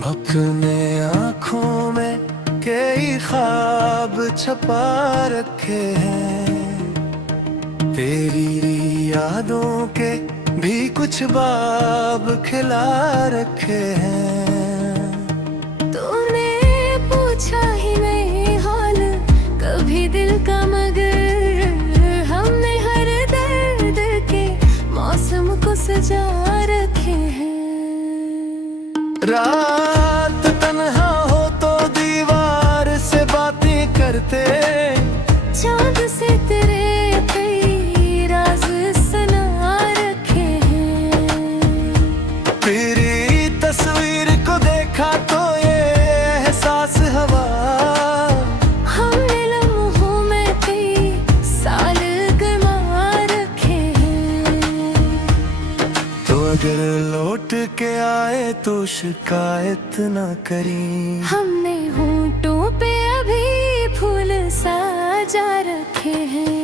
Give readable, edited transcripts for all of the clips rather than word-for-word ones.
अपने आँखों में कई ख्वाब छपा रखे हैं, तेरी यादों के भी कुछ बाब खिला रखे हैं। तूने पूछा ही नहीं हाल कभी दिल का, मगर हमने हर दर्द के मौसम को सजा रखे हैं। रात तन्हा हो तो दीवार से बातें करते, चांद से तेरे कई राज सुना रखे हैं। तेरी तस्वीर को देखा तो ये एहसास हवा, हमने लम्हों में कई साल गमा रखे हैं। तो अगर लौट के आए तो शिकायत ना करी, हमने होंठों पे अभी फूल सजा रखे हैं।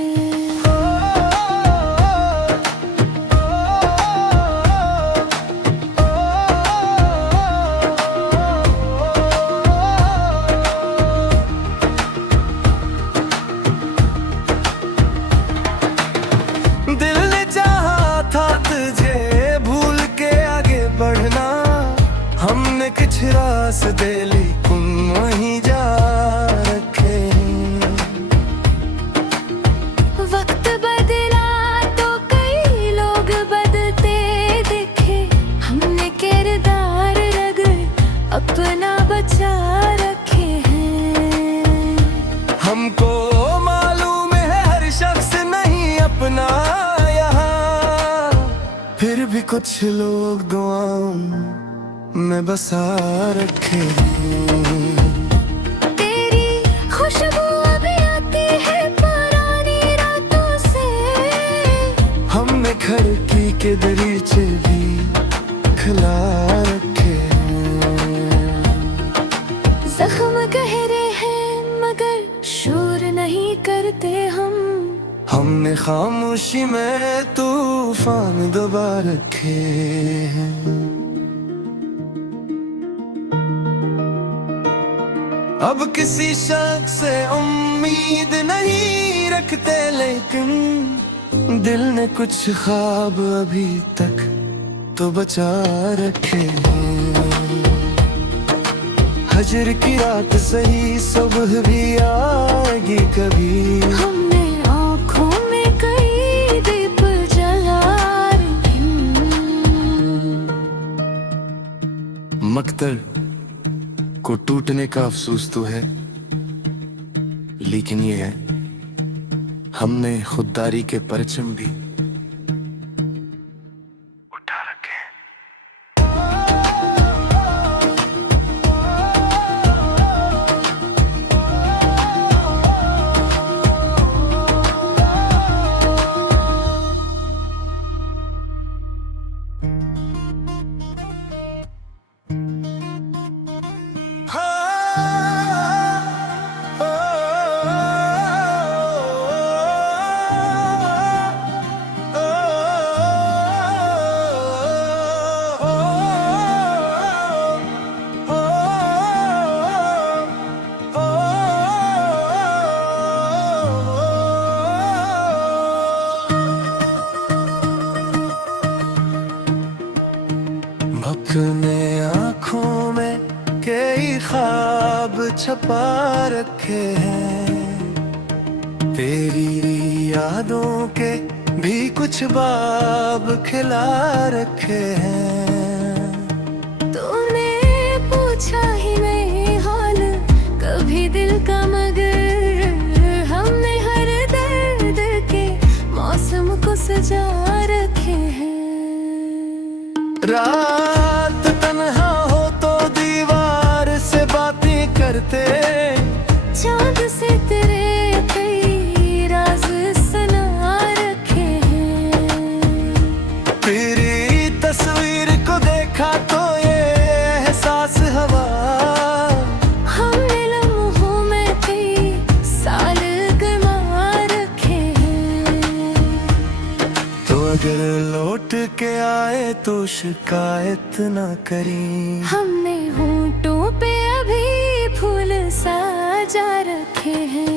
दिल ने चाहा था तुझे भूल के आगे बढ़ना, हमने कुछ रास्ते लेकिन वहीं जा रखे। वक्त बदला तो कई लोग बदलते दिखे, हमने किरदार रगड़ अपना बचा रखे हैं। हमको मालूम है हर शख्स नहीं अपना यहाँ, फिर भी कुछ लोग दुआओं में बसा रखे हैं। तेरी खुशबू अभी आती है पुरानी रातों से, हमने खिड़की के दरीचे भी खुला रखे हैं। जख्म गहरे हैं मगर शोर नहीं करते हम, हमने खामोशी में तूफान दबा रखे हैं। अब किसी शख्स से उम्मीद नहीं रखते, लेकिन दिल ने कुछ ख्वाब अभी तक तो बचा रखे हैं। हजर की रात सही सुबह भी आएगी कभी, हमने आँखों में कई दीप जला रखे हैं। मकतर को टूटने का अफसोस तो है, लेकिन ये है हमने खुददारी के परचम भी उठा रखे हैं। अपने आँखों में कई ख्वाब छपा रखे हैं, तेरी यादों के भी कुछ बाब खिला रखे हैं। तूने पूछा ही नहीं हाल कभी दिल का, मगर हमने हर दर्द के मौसम को सजा रखे हैं। रात तन्हा हो तो दीवार से बातें करते, चांद से तेरे कई राज सुना रखे हैं। तेरी तस्वीर को देखा तो ये एहसास हवा, हमने लम्हों में कई साल गमा रखे हैं। तो अगर लौट के आए तो शिकायत ना करी, हमने होंठ साजा रखे हैं।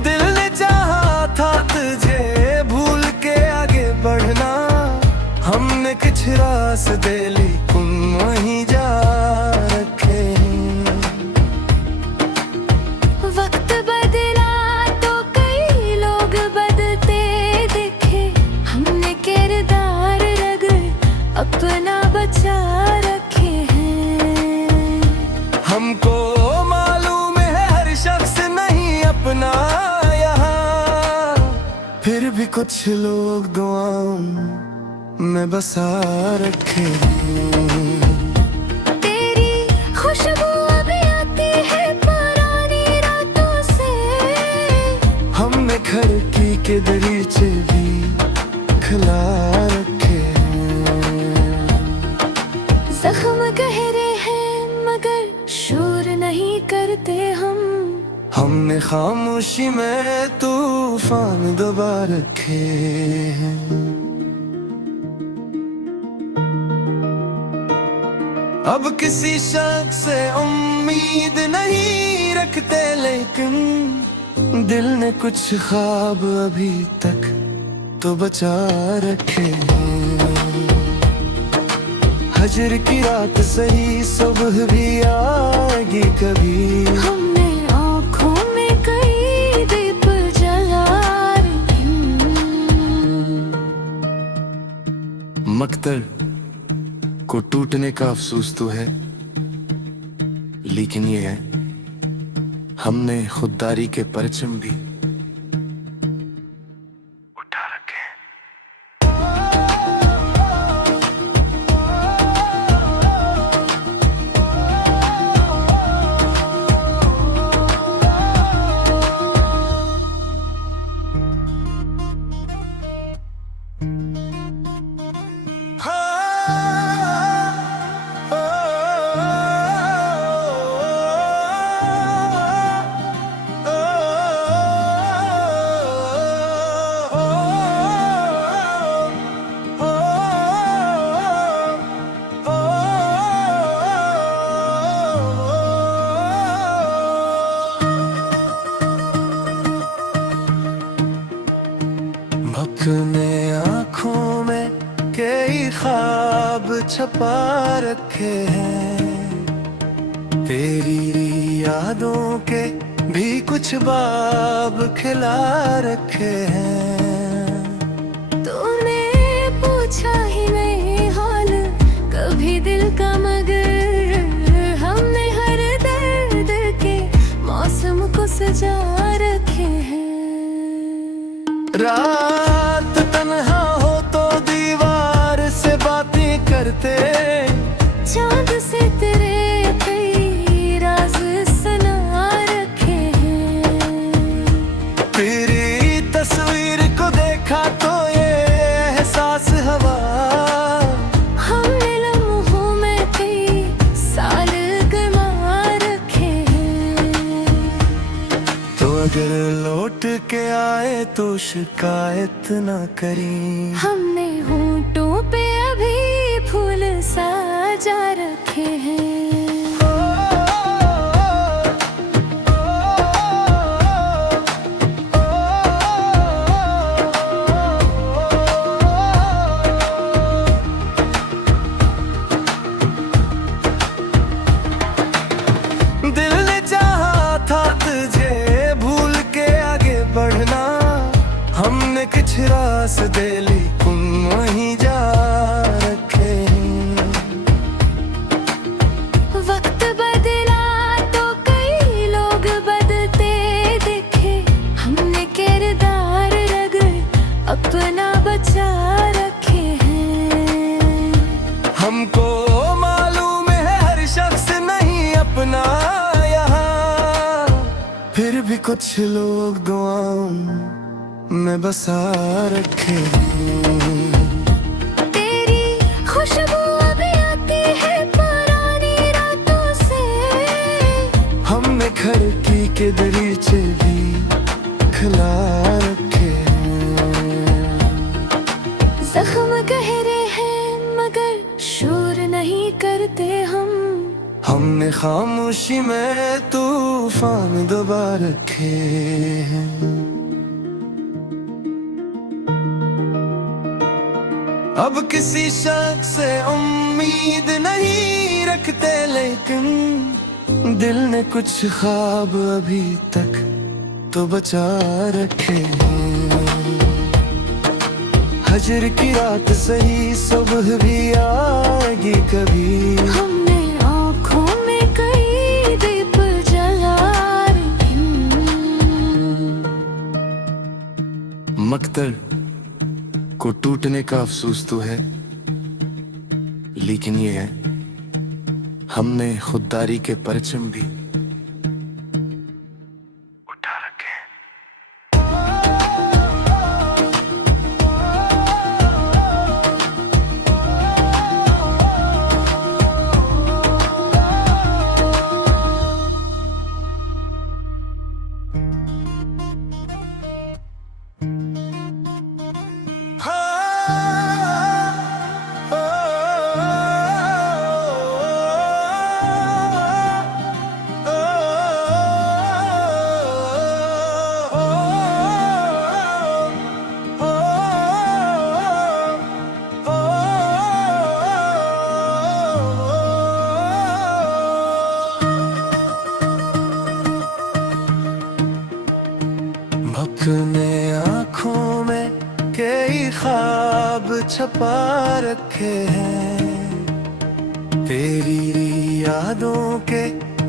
दिल ने चाहा था तुझे भूल के आगे बढ़ना, हमने कुछ रास्ते लेकिन वहीं जा रखे हैं। वक्त बदला तो कई लोग बदलते दिखे, हमने किरदार रगड़ अपना बचा रखे हैं। हमको मालूम है हर शख्स नहीं अपना यहाँ, फिर भी कुछ लोग दुआओं में बसा रखे हैं। तेरी खुशबू अभी आती है पुरानी रातों से, हमने खिड़की के दरीचे भी खुला रखे हैं। जख्म गहरे हैं मगर शोर नहीं करते हम, हमने खामोशी में तूफान दबा रखे हैं। अब किसी शख्स से उम्मीद नहीं रखते, लेकिन दिल ने कुछ ख्वाब अभी तक तो बचा रखे हैं। हजर की रात सही सुबह भी आएगी कभी, हमने आँखों में कई दीप जला रखे। मकदर को टूटने का अफसोस तो है, लेकिन ये है हमने खुददारी के परचम भी उठा रखे हैं। अपने आँखों में कई ख्वाब छपा रखे हैं, तेरी यादों के भी कुछ बाब खिला रखे हैं। तूने पूछा ही नहीं हाल कभी दिल का, मगर हमने हर दर्द के मौसम को सजा रखे हैं। रात तन्हा हो तो दीवार से बातें करते, चांद से तेरे कई राज सुना रखे हैं। तेरी तस्वीर को देखा तो ये एहसास हवा, हमने लम्हों में कई साल गमा रखे हैं। तो अगर लौट के आए तो शिकायत ना करी, हमने होंठों पे अभी फूल साजा रखे हैं। दिल ने चाहा था तुझे भूल के आगे बढ़ना, हमने कुछ रास्ते लेकिन वहीं जा रखे हैं। वक्त बदला तो कई लोग बदलते दिखे, हमने किरदार रगड़ अपना बचा रखे हैं। हमको मालूम है हर शख्स नहीं अपना यहाँ, फिर भी कुछ लोग दुआओं में बसा रखे हैं। तेरी खुशबू अभी आती है पुरानी रातों से, हम करते हम। हमने खामोशी में तूफान दबा रखे हैं। अब किसी शख्स से उम्मीद नहीं रखते, लेकिन दिल ने कुछ ख्वाब अभी तक तो बचा रखे हैं। हजर की रात सही, सुबह भी आएगी कभी। हमने आँखों में कई दीप जला रखे। मकदर को टूटने का अफसोस तो है, लेकिन ये है हमने खुददारी के परचम भी उठा रखे हैं। अपने आँखों में कई ख्वाब छपा रखे हैं। तेरी यादों के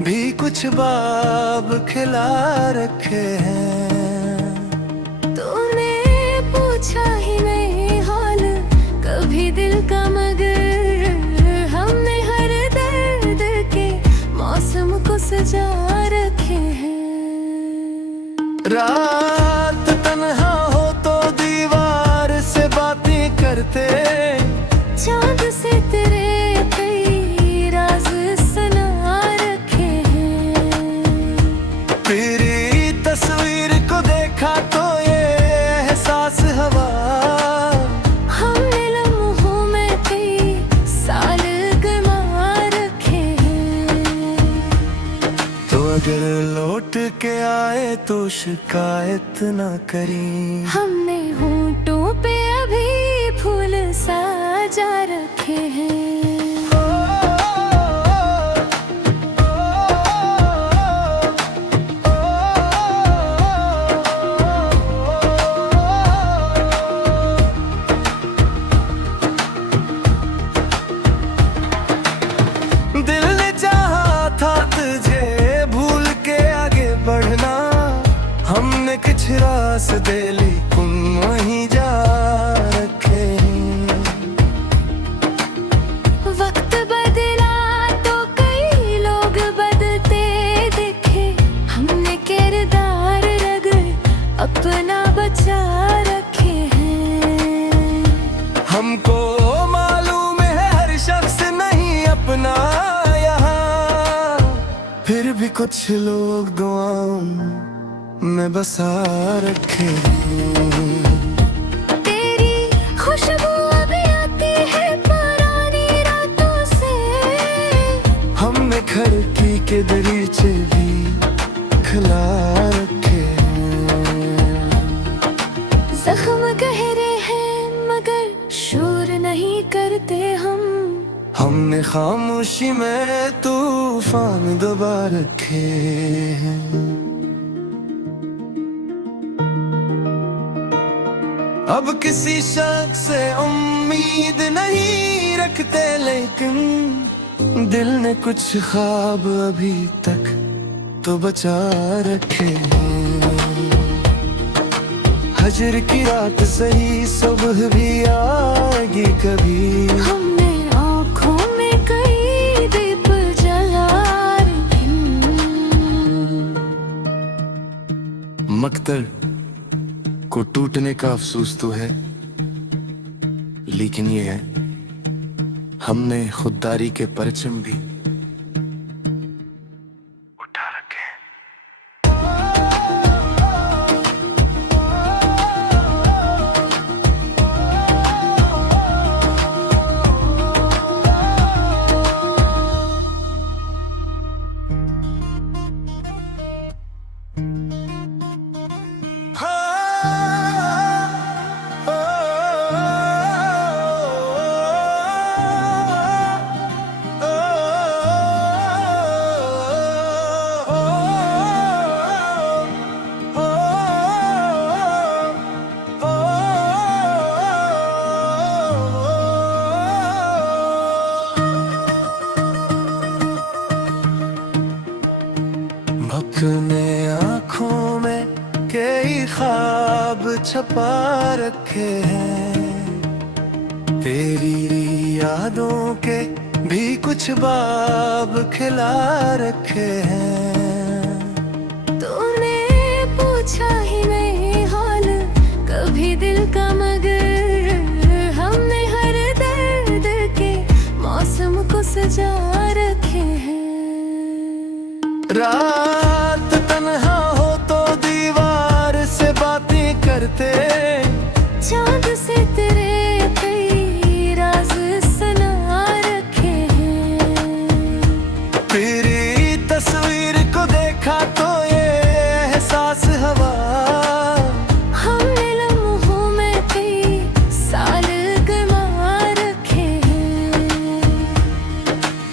भी कुछ बाब खिला रखे हैं। तूने पूछा ही नहीं हाल कभी दिल का, मगर हमने हर दर्द के मौसम को सजा रखे हैं। रात तन्हा हो तो दीवार से बातें करते, चांद से तेरे कई राज सुना रखे हैं। तेरी तस्वीर को देखा तो ये एहसास हवा। हमने लम्हों में कई साल गमा रखे हैं। तो अगर लौट के आए तो शिकायत ना करी। हमने होंठों पे अभी फूल सजा रखे हैं। दिल ने चाहा था तुझे भूल के आगे बढ़ना। हमने कुछ रास दे ली, तुम वहीं जा रखे हैं। वक्त बदला तो कई लोग बदलते दिखे। हमने किरदार रगड़ अपना बचा रखे हैं। हमको मालूम है हर शख्स नहीं अपना यहाँ, फिर भी कुछ लोग दुआओं में बसा रखे हैं। तेरी खुशबू अभी आती है पुरानी रातों से। हमने खिड़की के दरीचे भी खुला रखे हैं। जख्म गहरे हैं मगर शोर नहीं करते हम। हमने खामोशी में तूफान दबा रखे हैं। अब किसी शख्स से उम्मीद नहीं रखते, लेकिन दिल ने कुछ ख्वाब अभी तक तो बचा रखे हैं। हजर की रात सही, सुबह भी आएगी कभी। हमने आँखों में कई दीप जला रखे। मकदर को टूटने का अफसोस तो है, लेकिन ये है हमने खुददारी के परचम भी उठा रखे हैं। छपा रखे हैं। तेरी यादों के भी कुछ बाब खिला रखे हैं। तूने पूछा ही नहीं हाल कभी दिल का, मगर हमने हर दर्द के मौसम को सजा रखे हैं। रात तन्हा हो तो दीवार से बातें करते, चांद से तेरे कई राज सुना रखे हैं। तेरी तस्वीर को देखा तो ये एहसास हवा, हमने लम्हों में कई साल गमा रखे हैं।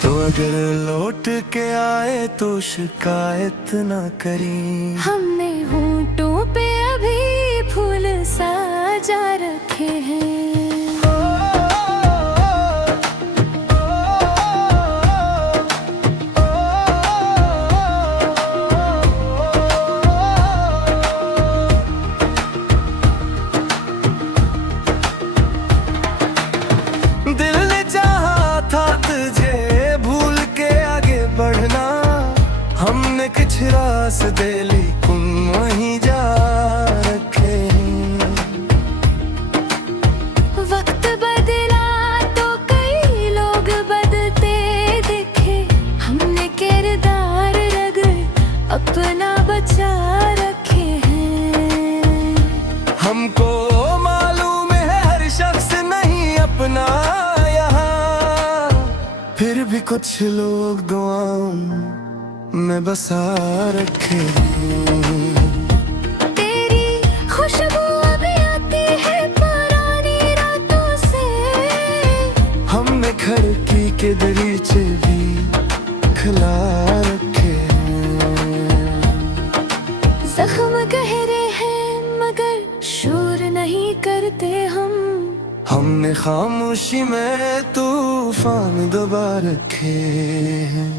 तो अगर लौट के आए तो शिकायत ना करी। हमने होंठों पे अभी फूल सजा रखे हैं। दिल ने चाहा था तुझे भूल के आगे बढ़ना, हमने कुछ रास दे ली तुम वहीं जा रखे। वक्त बदला तो कई लोग बदलते दिखे, हमने किरदार रगड़ अपना बचा रखे हैं। हमको मालूम है हर शख्स नहीं अपना यहाँ, फिर भी कुछ लोग दुआओं में बसा रखे हैं। तेरी खुशबू अभी आती है पुरानी रातों से, हमने खिड़की के दरीचे भी खुला रखे हैं। जख्म गहरे हैं मगर शोर नहीं करते हम, हमने खामोशी में तूफान दबा रखे हैं।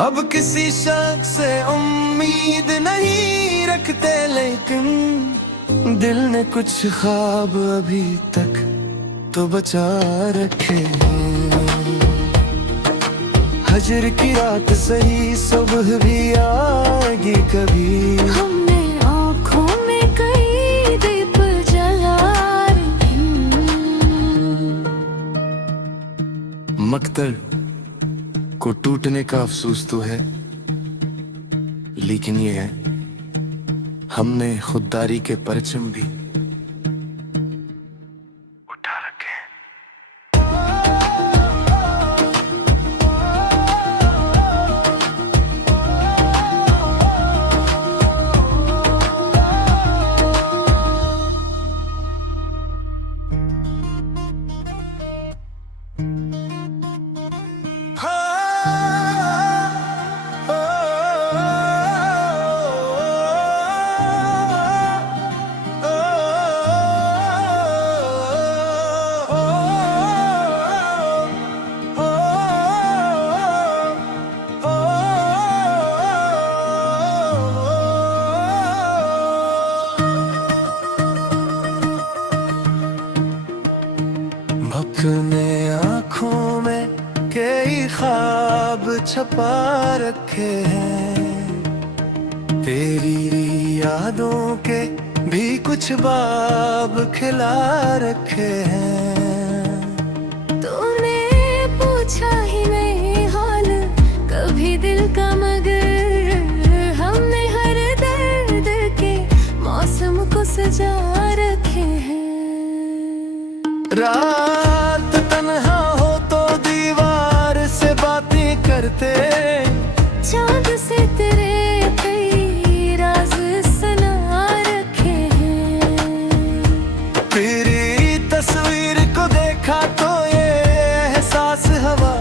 अब किसी शख्स से उम्मीद नहीं रखते, लेकिन दिल ने कुछ ख्वाब अभी तक तो बचा रखे हैं। हजर की रात सही सुबह भी आएगी कभी, हमने आँखों में कई दीप जला रखे हैं। मकतल को टूटने का अफसोस तो है, लेकिन ये है हमने खुददारी के परचम भी उठा रखे हैं। अपने आँखों में कई ख्वाब छपा रखे हैं। तेरी यादों के भी कुछ बाब खिला रखे हैं। तूने पूछा ही नहीं हाल कभी दिल का, मगर हमने हर दर्द के मौसम को सजा रखे हैं। रात तन्हा हो तो दीवार से बातें करते, चांद से तेरे कई राज सुना रखे हैं। तेरी तस्वीर को देखा तो ये एहसास हवा,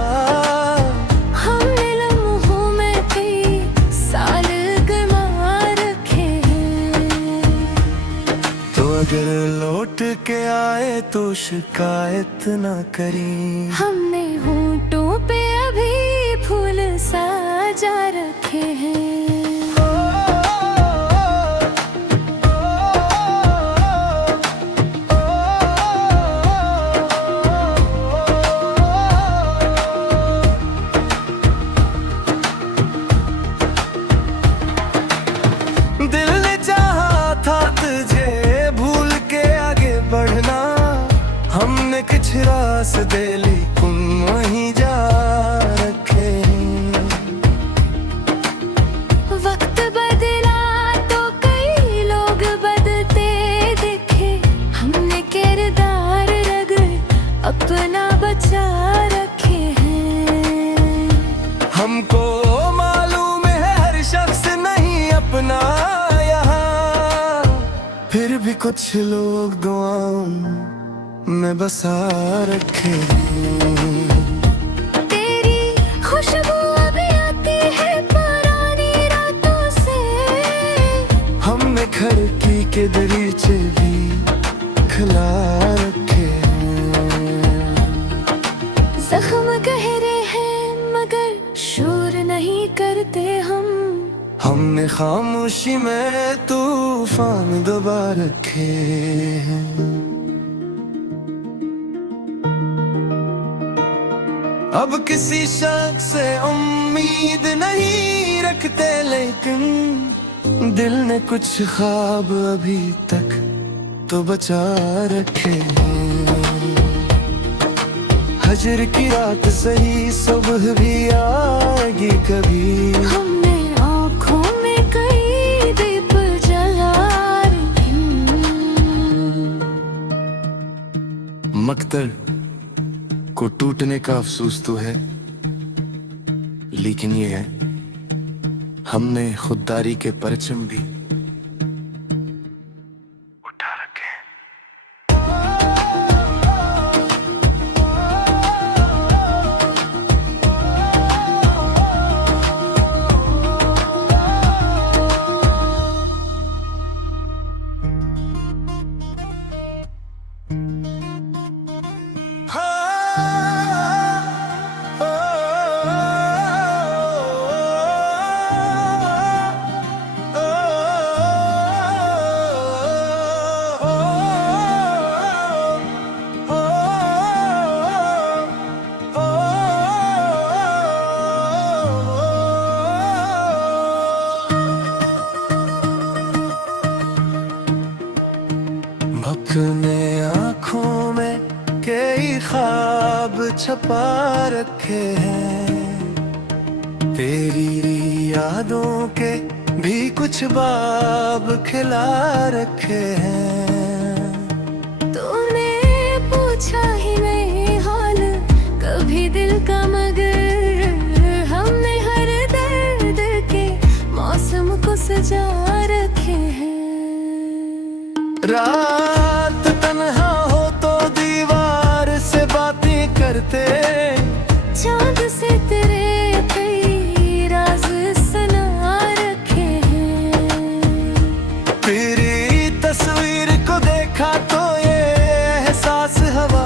हमने लम्हों में कई साल गमा रखे हैं। तो अगर लौट के आए तो शिकायत ना करी। हमने होंठों पे अभी फूल सजा रखे हैं। हमने कुछ रास दे ली कुन वहीं जा रखे। वक्त बदला तो कई लोग बदलते दिखे, हमने किरदार रगड़ अपना बचा रखे हैं। हमको मालूम है हर शख्स नहीं अपना यहाँ, फिर भी कुछ लोग दुआओं में बसा रखे हैं। तेरी खुशबू अभी आती है पुरानी रातों से, हमने खिड़की के दरीचे भी खुला रखे हैं। जख्म गहरे हैं मगर शोर नहीं करते हम, हमने खामोशी में तूफान दबा रखे हैं। अब किसी शख्स से उम्मीद नहीं रखते, लेकिन दिल ने कुछ ख्वाब अभी तक तो बचा रखे हैं। हजर की रात सही सुबह भी आएगी कभी, हमने आँखों में कई दीप जला रखे। मकतर को टूटने का अफसोस तो है, लेकिन ये है हमने खुददारी के परचम भी उठा रखे हैं। अपने आँखों में कई ख्वाब छपा रखे हैं, तेरी यादों के भी कुछ बाब खिला रखे हैं। तूने पूछा ही नहीं हाल कभी दिल का, मगर हमने हर दर्द के मौसम को सजा रखे हैं। रात तन्हा हो तो दीवार से बातें करते, चांद से तेरे कई राज सुना रखे हैं। तेरी तस्वीर को देखा तो ये एहसास हवा,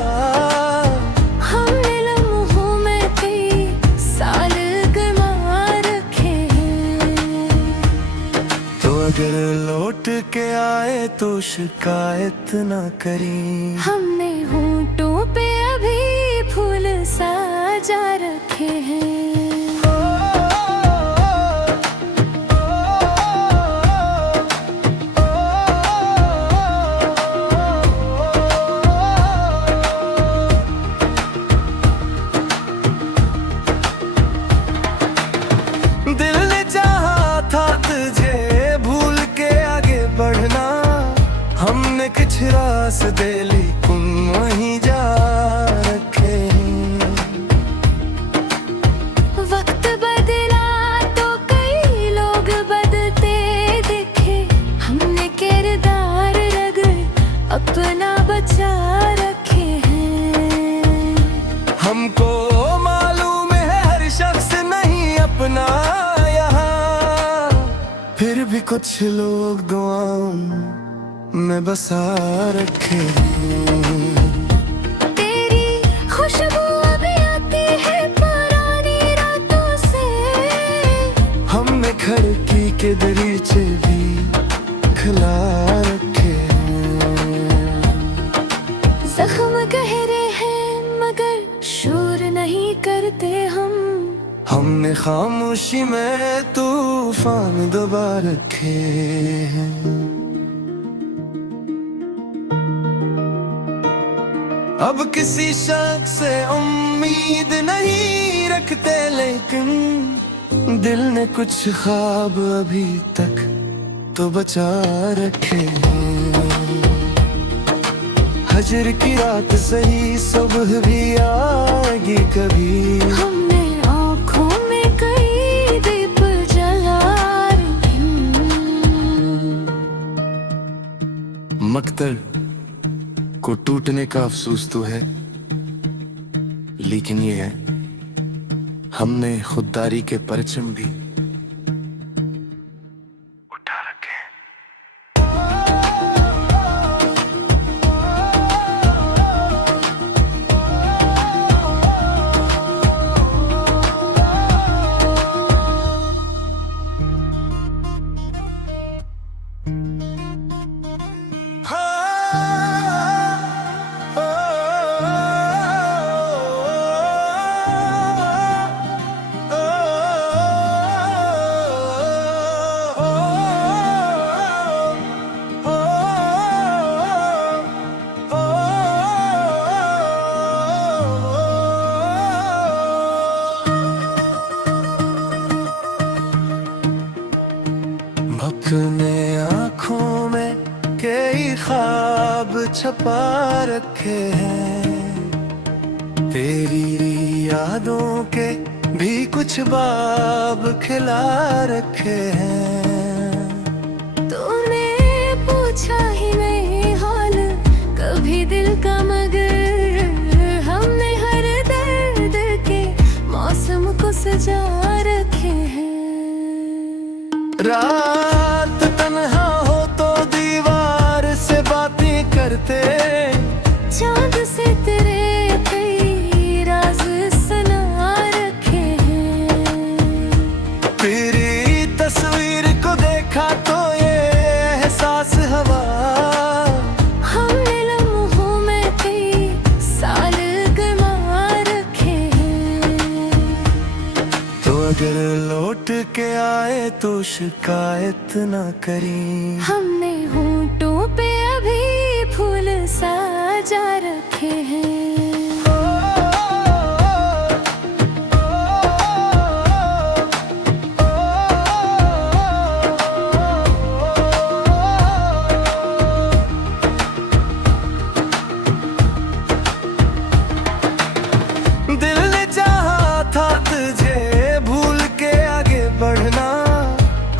हमने लम्हों में कई साल गमा रखे हैं। तो अगर लौट के आए तो शिकायत ना करी, हमने होंठों पे अभी फूल सजा रखे हैं। दिल ने चाहा था तुझे भूल के आगे बढ़ना, हमने कुछ रास दे ली कुन वहीं जा रखे। वक्त बदला तो कई लोग बदलते दिखे, हमने किरदार रगड़ अपना बचा रखे हैं। हमको मालूम है हर शख्स नहीं अपना यहाँ, फिर भी कुछ लोग दुआओं में बसा रखे हैं। तेरी खुशबू अभी आती है पुरानी रातों से, हमने खिड़की के दरीचे भी खुला रखे हैं। जख्म गहरे हैं मगर शोर नहीं करते हम, हमने खामोशी में तूफान दबा रखे हैं। अब किसी शख्स से उम्मीद नहीं रखते, लेकिन दिल ने कुछ ख्वाब अभी तक तो बचा रखे हैं। हजर की रात सही सुबह भी आएगी कभी, हमने आँखों में कई दीप जला रखे। मकतल को टूटने का अफसोस तो है, लेकिन ये है हमने खुददारी के परचम भी उठा रखे हैं। अपने आँखों में कई ख्वाब छपा रखे हैं, तेरी यादों के भी कुछ बाब खिला रखे हैं। तूने पूछा ही नहीं हाल कभी दिल का, मगर हमने हर दर्द के मौसम को सजा रखे हैं। रात तन्हा हो तो दीवार से बातें करते, चांद से तेरे कई राज सुना रखे हैं। तेरी तस्वीर को देखा तो ये एहसास हवा, हमने लम्हों में कई साल गमा रखे हैं। तो अगर लौट के आए तो शिकायत ना करी, हमने होंठों पे अभी फूल सजा रखे हैं। दिल ने चाहा था तुझे भूल के आगे बढ़ना,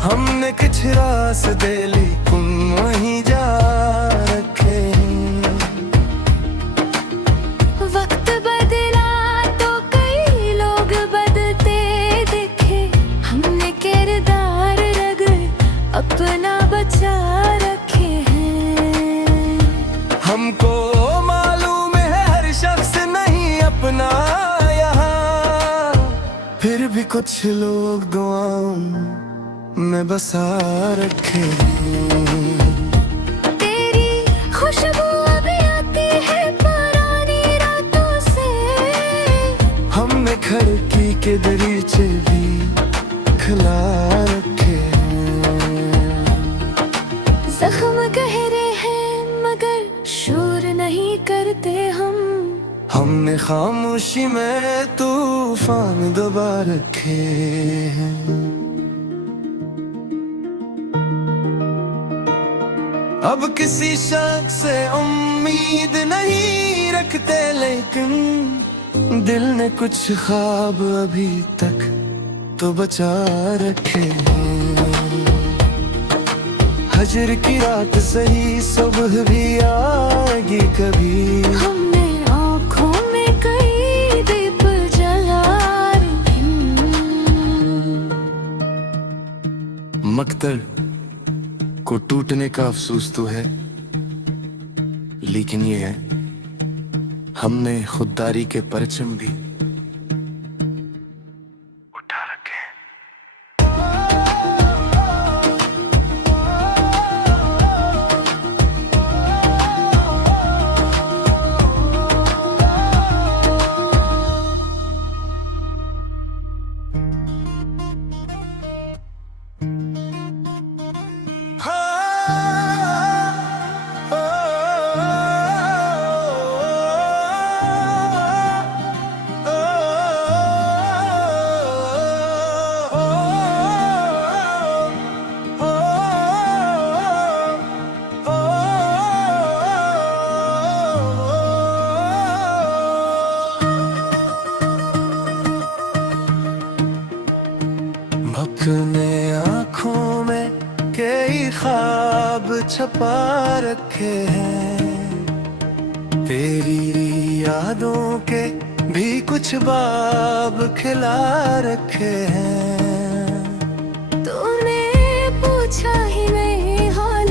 हमने कुछ रास्ते लेकिन वहीं जा रखे हैं। वक्त बदला तो कई लोग बदलते दिखे, हमने किरदार रगड़ अपना बचा रखे हैं। हमको मालूम है हर शख्स नहीं अपना यहाँ, फिर भी कुछ लोग दुआओं में बसा रखे हैं। तेरी खुशबू अभी आती है पुरानी रातों से, हमने खिड़की के दरीचे भी खुला रखे हैं। जख्म गहरे हैं मगर शोर नहीं करते हम, हमने खामोशी में तूफान दबा रखे हैं। अब किसी शख्स से उम्मीद नहीं रखते, लेकिन दिल ने कुछ ख्वाब अभी तक तो बचा रखे हैं। हजर की रात सही सुबह भी आएगी कभी, हमने आँखों में कई दीप जला रखे हैं। मकतल को टूटने का अफसोस तो है, लेकिन ये है हमने खुददारी के परचम भी उठा रखे हैं। छपा रखे हैं। तेरी यादों के भी कुछ बाब खिला रखे हैं। तूने पूछा ही नहीं हाल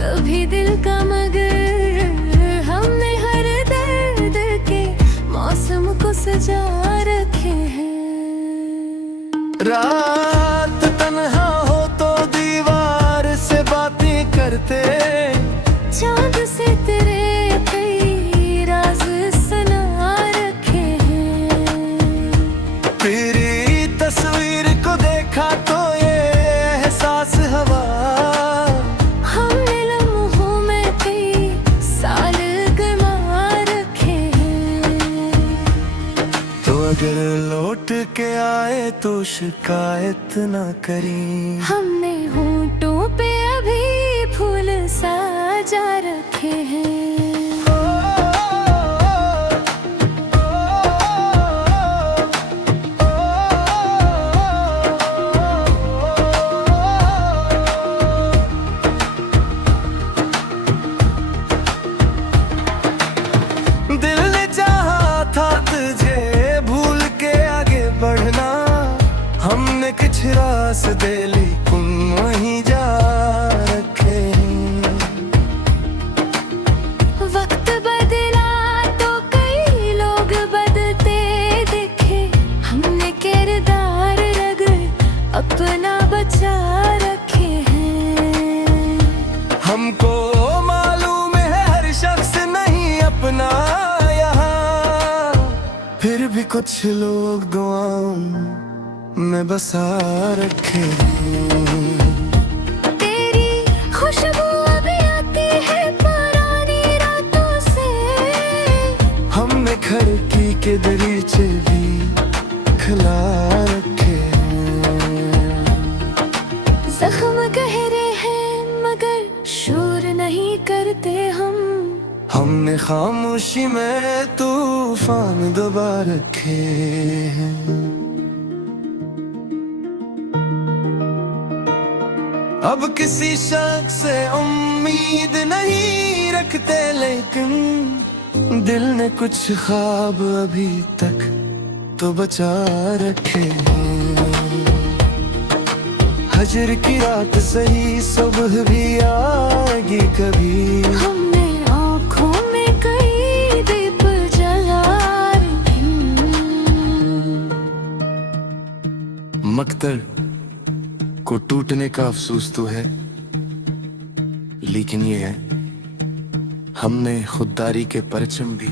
कभी दिल का, मगर हमने हर दर्द के मौसम को सजा रखे हैं। रात तन्हा हो तो दीवार से बातें करते, चांद से तेरे कई राज सुना रखे हैं। तेरी तस्वीर को देखा तो ये एहसास हवा, हमने लम्हों में कई साल गमा रखे हैं। तो अगर लौट के आए तो शिकायत ना करी। हमने होंठों पे अभी फूल सजा रखे हैं। दिल ने चाहा था तुझे भूल के आगे बढ़ना, हमने कुछ रास दे ली तुम वहीं जा रखे हैं। वक्त बदला तो कई लोग बदलते दिखे, हमने किरदार रगड़ अपना बचा रखे हैं। हमको मालूम है हर शख्स नहीं अपना यहाँ, फिर भी कुछ लोग दुआओं में बसा रखे हैं। तेरी खुशबू अभी आती है पुरानी रातों से, हमने खिड़की के दरीचे भी खुला रखे हैं। जख्म गहरे हैं मगर शोर नहीं करते हम, हमने खामोशी में तूफान दबा रखे हैं। अब किसी शख्स से उम्मीद नहीं रखते, लेकिन दिल ने कुछ ख्वाब अभी तक तो बचा रखे हैं। हजर की रात सही सुबह भी आएगी कभी, हमने आँखों में कई दीप जला रखे हैं। मकतर को टूटने का अफसोस तो है, लेकिन ये है हमने खुददारी के परचम भी